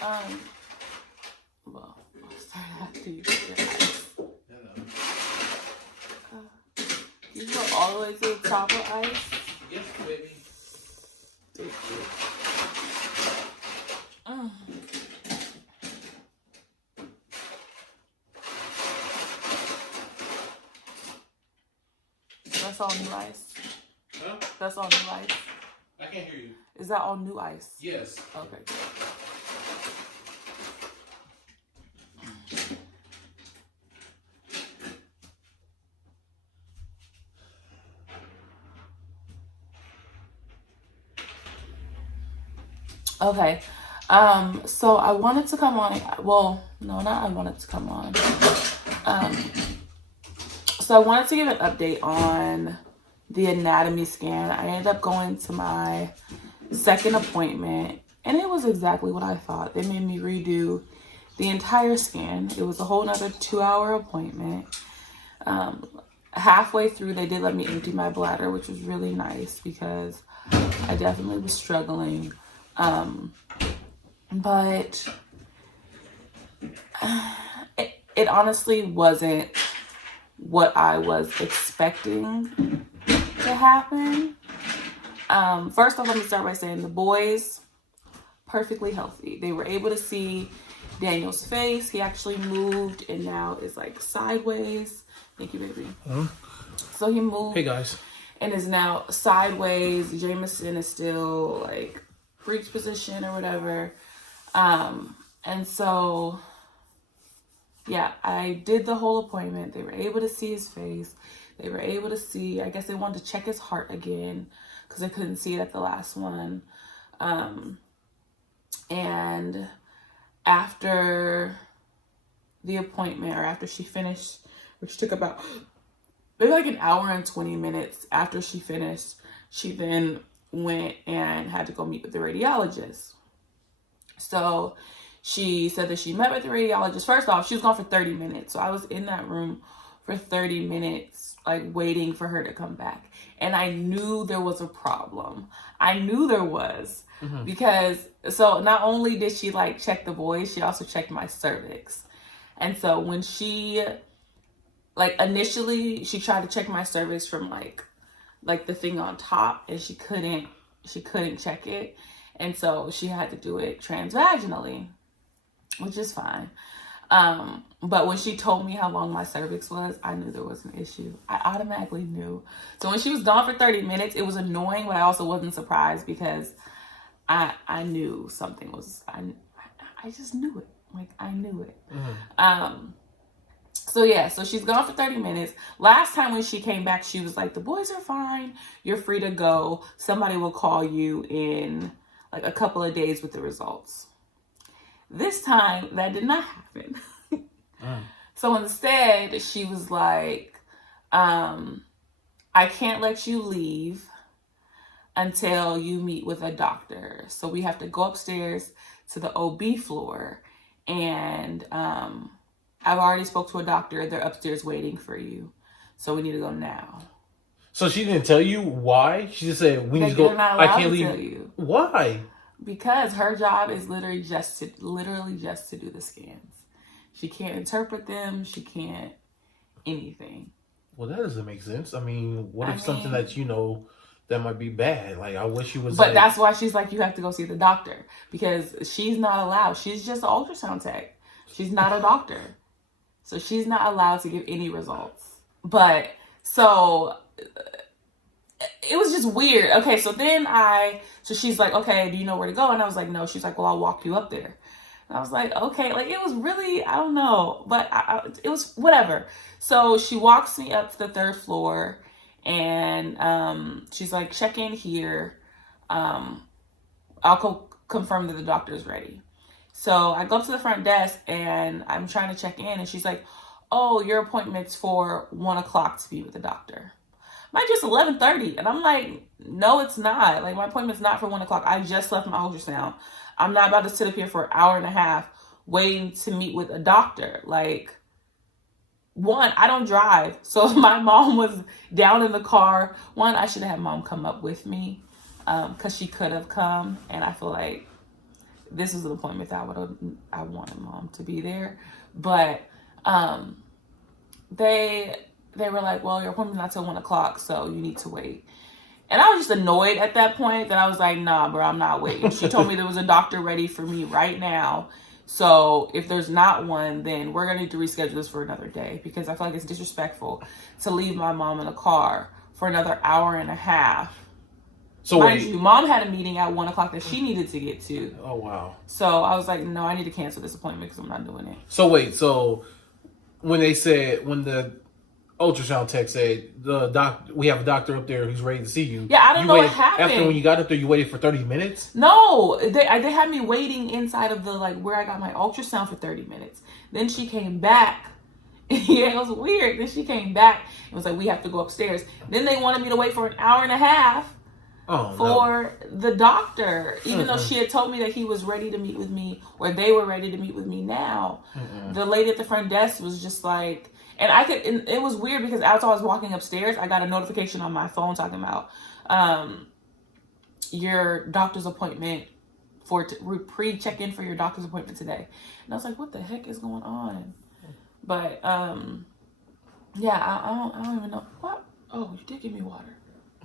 Well, I'll start after you get your ice. You go all the way to the top of ice? Yes, baby. Thank you. That's all new ice? Huh? That's all new ice? I can't hear you. Is that all new ice? Yes. Okay. Okay. So I wanted to come on. Well, no, not I wanted to come on. So I wanted to give an update on the anatomy scan. I ended up going to my second appointment, and it was exactly what I thought. They made me redo the entire scan. It was a whole nother 2-hour appointment. Halfway through, they did let me empty my bladder, which was really nice because I definitely was struggling. But it honestly wasn't what I was expecting to happen. First off, let me start by saying the boys, perfectly healthy. They were able to see Daniel's face. He actually moved and now is like sideways. Thank you, baby. So he moved. Hey, guys. And is now sideways. Jameson is still like breech position or whatever. And so, yeah, I did the whole appointment. They were able to see his face. They were able to see, I guess they wanted to check his heart again because they couldn't see it at the last one. And after the appointment, or after she finished, which took about maybe like an hour and 20 minutes after she finished, she then went and had to go meet with the radiologist. So she said that she met with the radiologist. First off, she was gone for 30 minutes. So I was in that room for 30 minutes, like waiting for her to come back. And I knew there was a problem. I knew there was. Because, so not only did she like check the boys, she also checked my cervix. And so when she, like initially she tried to check my cervix from like the thing on top, and she couldn't check it. And so she had to do it transvaginally, which is fine. But when she told me how long my cervix was, I knew there was an issue. I automatically knew. So when she was gone for 30 minutes, it was annoying, but I also wasn't surprised because I knew something was, I just knew it. Like, I knew it. So yeah, so she's gone for 30 minutes. Last time when she came back, she was like, the boys are fine. You're free to go. Somebody will call you in like a couple of days with the results. This time, that did not happen. So instead, she was like, I can't let you leave until you meet with a doctor. So we have to go upstairs to the OB floor. And I've already spoke to a doctor. They're upstairs waiting for you. So we need to go now. So she didn't tell you why? She just said, we need to go. I can't leave. Tell you. Why? Because her job is literally just to do the scans. She can't interpret them. She can't anything. Well, that doesn't make sense. I mean, what if something that you know that might be bad? Like, I wish you was. But that's why she's like, you have to go see the doctor, because she's not allowed. She's just an ultrasound tech. She's not a doctor, so she's not allowed to give any results. But so it was just weird. Okay, so then so she's like, okay, do you know where to go? And I was like, no. She's like, well, I'll walk you up there. And I was like, okay. Like, it was really, I don't know. But it was whatever. So she walks me up to the 3rd floor. And she's like, check in here. I'll go confirm that the doctor's ready. So I go up to the front desk and I'm trying to check in. And she's like, oh, your appointment's for 1 o'clock to be with the doctor. Mind you, it's 11:30. And I'm like, no, it's not. Like, my appointment's not for 1 o'clock. I just left my ultrasound. I'm not about to sit up here for an hour and a half waiting to meet with a doctor. Like, one, I don't drive. So my mom was down in the car. One, I should have had mom come up with me because she could have come. And I feel like this was an appointment that I wanted mom to be there. But they were like, well, your appointment's not till 1 o'clock, so you need to wait. And I was just annoyed at that point that I was like, nah, bro, I'm not waiting. She told me there was a doctor ready for me right now. So if there's not one, then we're going to need to reschedule this for another day, because I feel like it's disrespectful to leave my mom in a car for another hour and a half. So mind you, mom had a meeting at 1 o'clock that she needed to get to. Oh, wow. So I was like, no, I need to cancel this appointment because I'm not doing it. So wait, so when the ultrasound tech said we have a doctor up there who's ready to see you. Yeah, I don't know what happened. After when you got up there, you waited for 30 minutes? No, they had me waiting inside of the where I got my ultrasound for 30 minutes. Then she came back. Yeah, it was weird. Then she came back and was like, we have to go upstairs. Then they wanted me to wait for an hour and a half for the doctor, even though she had told me that he was ready to meet with me, or they were ready to meet with me now. The lady at the front desk was just like, and it was weird because as I was walking upstairs, I got a notification on my phone talking about your doctor's appointment pre-check-in for your doctor's appointment today. And I was like, what the heck is going on? But yeah, I don't even know. What? Oh, you did give me water.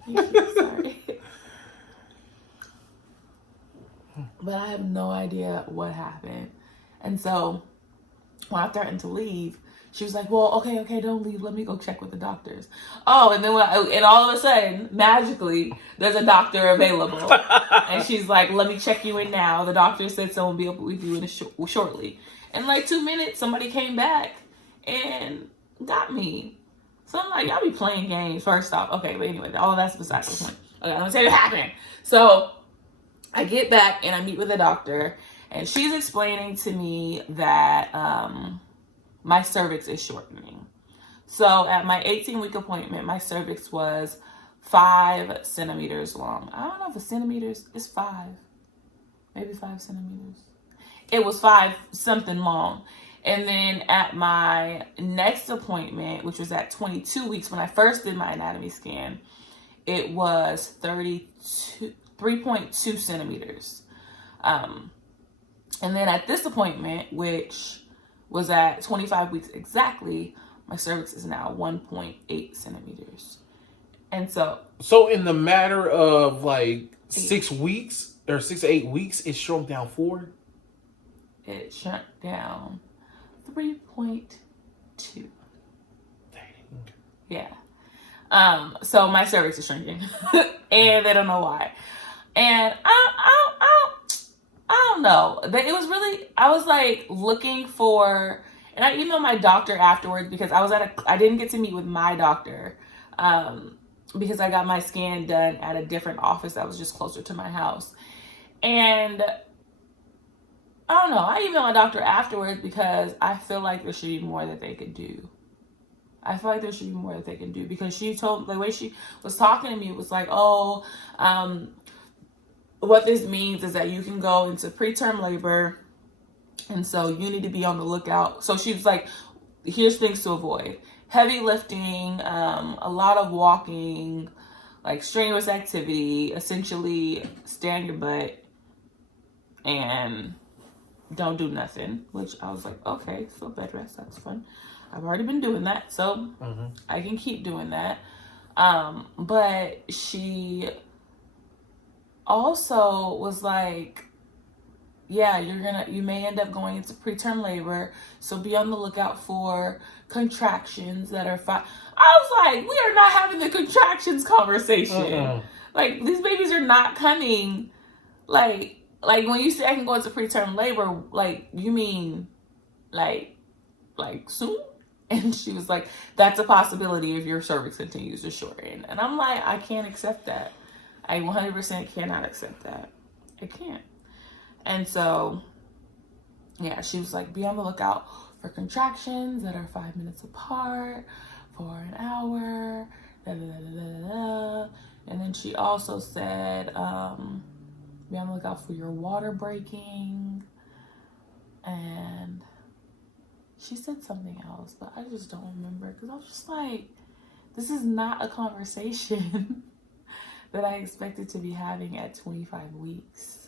Thank you. Sorry. But I have no idea what happened. And so when I threatened to leave, she was like, well, okay, don't leave. Let me go check with the doctors. Oh, and then and all of a sudden, magically, there's a doctor available. And she's like, let me check you in now. The doctor said someone will be up with you shortly. And 2 minutes, somebody came back and got me. So I'm like, y'all be playing games, first off. Okay, but anyway, all of that's beside the point. Okay, let me tell you what happened. So I get back and I meet with the doctor, and she's explaining to me that my cervix is shortening. So at my 18-week appointment, my cervix was 5 centimeters long. I don't know if a centimeters is 5. Maybe 5 centimeters. It was 5 something long. And then at my next appointment, which was at 22 weeks, when I first did my anatomy scan, it was 3.2 centimeters. And then at this appointment, which was at 25 weeks exactly, my cervix is now 1.8 centimeters. And so in the matter of 6 weeks or 6 to 8 weeks, it shrunk down 4? It shrunk down 3.2. Dang. Yeah. So my cervix is shrinking, and they don't know why. And I don't know. It was really, I was looking for, and I emailed my doctor afterwards because I didn't get to meet with my doctor because I got my scan done at a different office that was just closer to my house. And I don't know. I emailed my doctor afterwards because I feel like there should be more that they could do. Because she told, the way she was talking to me was like, what this means is that you can go into preterm labor, and so you need to be on the lookout. So she was like, here's things to avoid: heavy lifting, a lot of walking, strenuous activity, essentially stand your butt and don't do nothing. Which I was like, okay, so bed rest, that's fun. I've already been doing that, so I can keep doing that. But she also was like, yeah, you may end up going into preterm labor, so be on the lookout for contractions that are fine. I was like, we are not having the contractions conversation. These babies are not coming. Like when you say I can go into preterm labor, you mean soon? And she was like, that's a possibility if your cervix continues to shorten. And I'm like, I can't accept that. I 100% cannot accept that. I can't. And so, yeah, she was like, be on the lookout for contractions that are 5 minutes apart for an hour. Da, da, da, da, da. And then she also said, be on the lookout for your water breaking. And she said something else, but I just don't remember, because I was just like, this is not a conversation that I expected to be having at 25 weeks.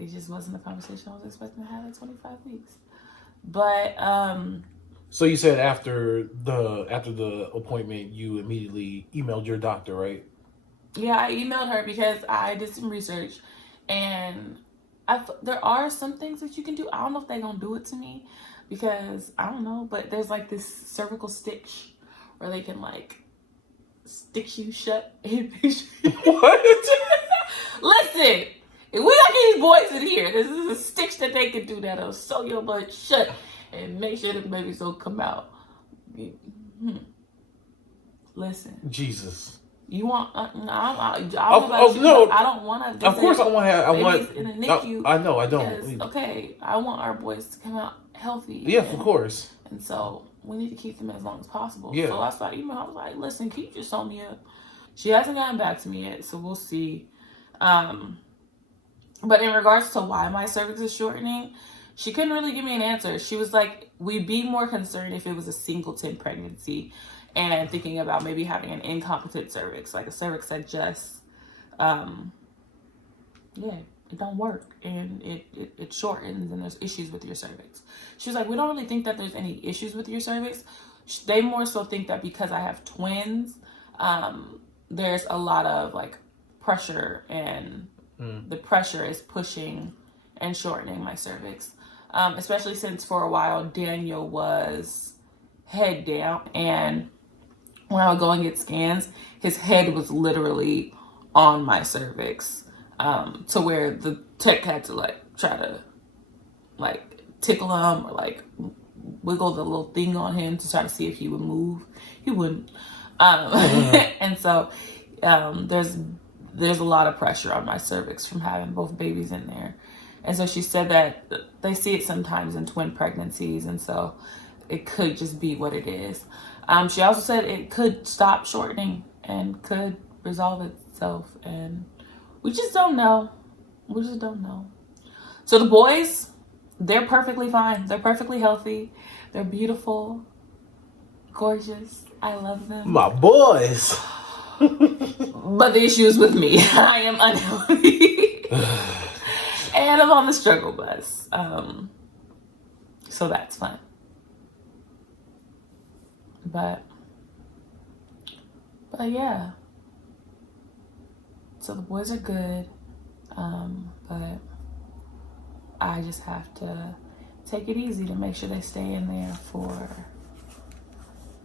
it just wasn't a conversation I was expecting to have at 25 weeks. But so you said after the appointment, you immediately emailed your doctor, right? Yeah, I emailed her because I did some research, and there are some things that you can do. I don't know if they're gonna do it to me, because I don't know. But there's like this cervical stitch where they can like stick you shut. What? Listen, if we got these boys in here, this is a stitch that they can do that'll sew your butt shut and make sure the babies don't come out. Listen, Jesus. you want? I don't want to. Of course, I want. In the NICU. I know. I don't. Because, okay, I want our boys to come out healthy. Yeah, of course. And so we need to keep them as long as possible. Yeah. So I saw email. I was like, listen, can you just sew me up? She hasn't gotten back to me yet, so we'll see. But in regards to why my cervix is shortening, she couldn't really give me an answer. She was like, we'd be more concerned if it was a singleton pregnancy and thinking about maybe having an incompetent cervix, like a cervix that just, it don't work and it shortens and there's issues with your cervix. She was like, we don't really think that there's any issues with your cervix. They more so think that because I have twins, there's a lot of like pressure, and the pressure is pushing and shortening my cervix. Especially since for a while Daniel was head down, and when I would go and get scans, his head was literally on my cervix, to where the tech had to like try to like tickle him or like wiggle the little thing on him to try to see if he would move. He wouldn't. And so there's a lot of pressure on my cervix from having both babies in there. And so she said that they see it sometimes in twin pregnancies, and so it could just be what it is. She also said it could stop shortening and could resolve itself, and we just don't know. We just don't know. So the boys, they're perfectly fine. They're perfectly healthy. They're beautiful, gorgeous. I love them. My boys. But the issue is with me. I am unhealthy. And I'm on the struggle bus. So that's fun. But yeah. So the boys are good. But I just have to take it easy to make sure they stay in there for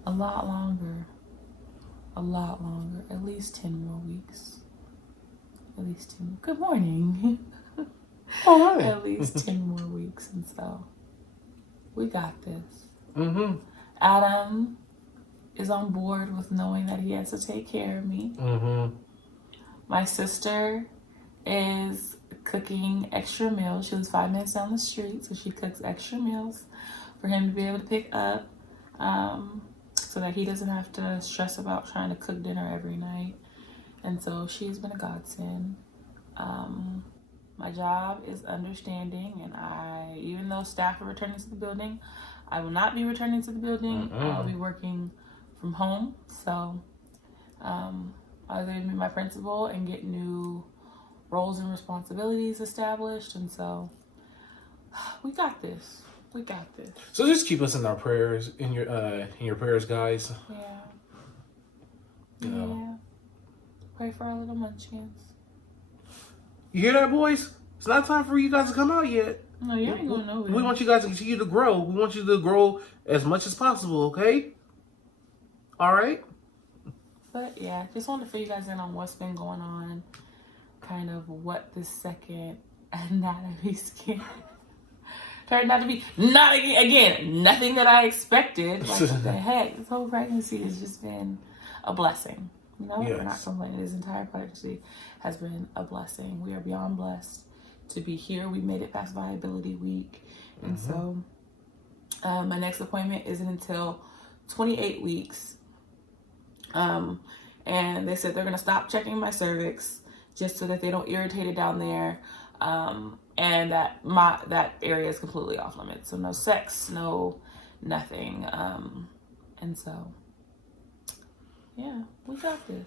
a lot longer. At least 10 more weeks. At least 10. Good morning. All right. At least 10 more weeks. And so we got this. Mm-hmm. Adam is on board with knowing that he has to take care of me. Mm-hmm. My sister is cooking extra meals. She lives 5 minutes down the street, so she cooks extra meals for him to be able to pick up, so that he doesn't have to stress about trying to cook dinner every night. And so she's been a godsend. My job is understanding, and even though staff are returning to the building, I will not be returning to the building. I'll be working from home. So I was able to meet my principal and get new roles and responsibilities established. And so we got this. We got this. So just keep us in our prayers, in your prayers, guys. Yeah. You know. Yeah. Pray for our little munchkins. You hear that, boys? It's not time for you guys to come out yet. No, you ain't going nowhere. We want you guys to continue to grow. We want you to grow as much as possible, okay? All right? But yeah, just wanted to fill you guys in on what's been going on. Kind of what this second anatomy scan turned out to be. Not again, nothing that I expected. Like, what the heck? This whole pregnancy has just been a blessing. You know, yes. We're not complaining. This entire pregnancy has been a blessing. We are beyond blessed to be here. We made it past viability week. And so my next appointment isn't until 28 weeks. And they said they're going to stop checking my cervix just so that they don't irritate it down there. And that area is completely off limits. So no sex, no nothing. And so, yeah, we got this.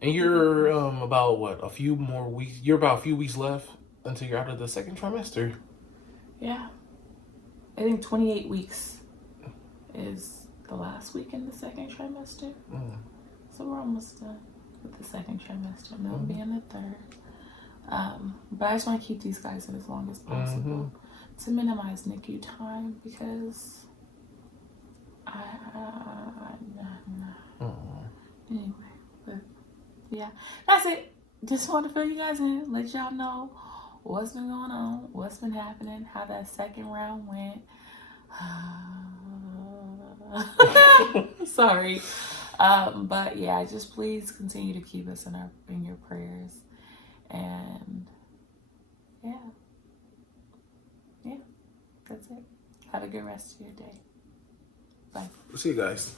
And you're about what? A few more weeks. You're about a few weeks left until you're out of the second trimester. Yeah. I think 28 weeks is the last week in the second trimester. So we're almost done with the second trimester, and it'll be in the third. But I just want to keep these guys in as long as possible to minimize NICU time, because anyway, but yeah, that's it. Just want to fill you guys in, let y'all know what's been going on, what's been happening, how that second round went. Sorry. But yeah, just please continue to keep us in your prayers. And yeah, that's it. Have a good rest of your day. Bye. See you guys.